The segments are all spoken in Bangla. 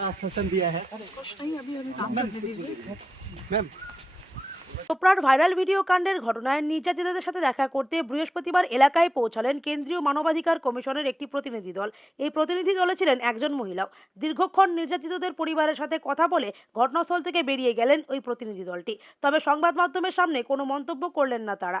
आश्वासन दिया है कुछ नहीं अभी हमें काम करने दीजिए मैम চোপড়ার ভাইরাল ভিডিও কাণ্ডের ঘটনায় নির্যাতিতদের সাথে দেখা করতে বৃহস্পতিবার এলাকায় পৌঁছালেন কেন্দ্রীয় মানবাধিকার কমিশনের একটি প্রতিনিধি দল এই প্রতিনিধি দলে ছিলেন একজন মহিলাও দীর্ঘক্ষণ নির্যাতিতদের পরিবারের সাথে কথা বলে ঘটনাস্থল থেকে বেরিয়ে গেলেন ওই প্রতিনিধি দলটি তবে সংবাদ মাধ্যমের সামনে কোনো মন্তব্য করলেন না তারা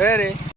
Pera aí.